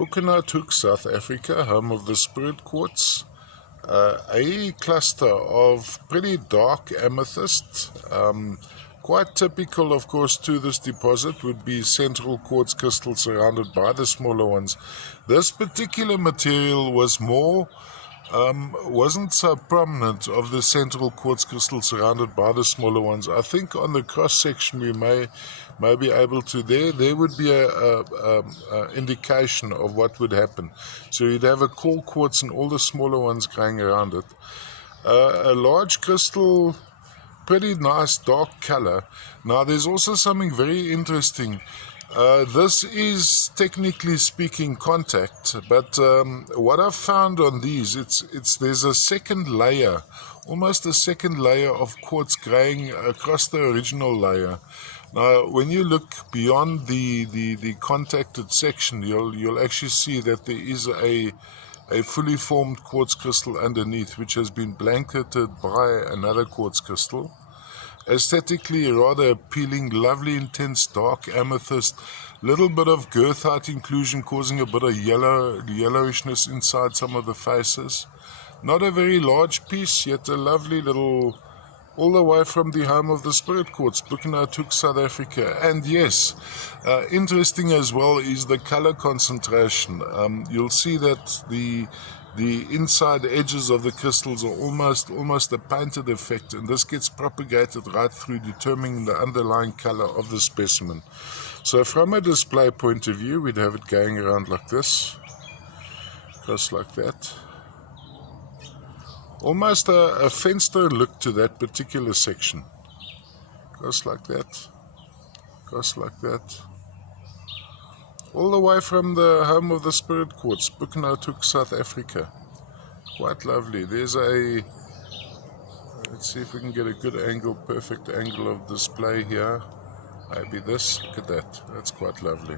Buchenhout, South Africa, home of the spirit quartz. A cluster of pretty dark amethyst. Quite typical, of course, to this deposit would be central quartz crystals surrounded by the smaller ones. This particular material was wasn't so prominent of the central quartz crystal surrounded by the smaller ones. I think on the cross section we may be able to, there would be a indication of what would happen. So you'd have a core quartz and all the smaller ones going around it. A large crystal, pretty nice dark color. Now there's also something very interesting. This is technically speaking contact, but what I've found on these, there's a second layer, almost a second layer of quartz graying across the original layer. Now when you look beyond the contacted section, you'll actually see that there is a fully formed quartz crystal underneath, which has been blanketed by another quartz crystal. Aesthetically rather appealing, lovely intense dark amethyst, little bit of girthite inclusion causing a bit of yellowishness inside some of the faces. Not a very large piece, yet a lovely little, all the way from the home of the spirit quartz, Buchenhout, South Africa. And yes, interesting as well is the color concentration. You'll see that the inside edges of the crystals are almost a painted effect, and this gets propagated right through, determining the underlying color of the specimen. So from a display point of view, we'd have it going around like this, just like that. Almost a fenced look to that particular section. Just like that, just like that. All the way from the home of the spirit quartz, Buchenhout, South Africa. Quite lovely. There's let's see if we can get a good angle, perfect angle of display here. Maybe this, look at that, that's quite lovely.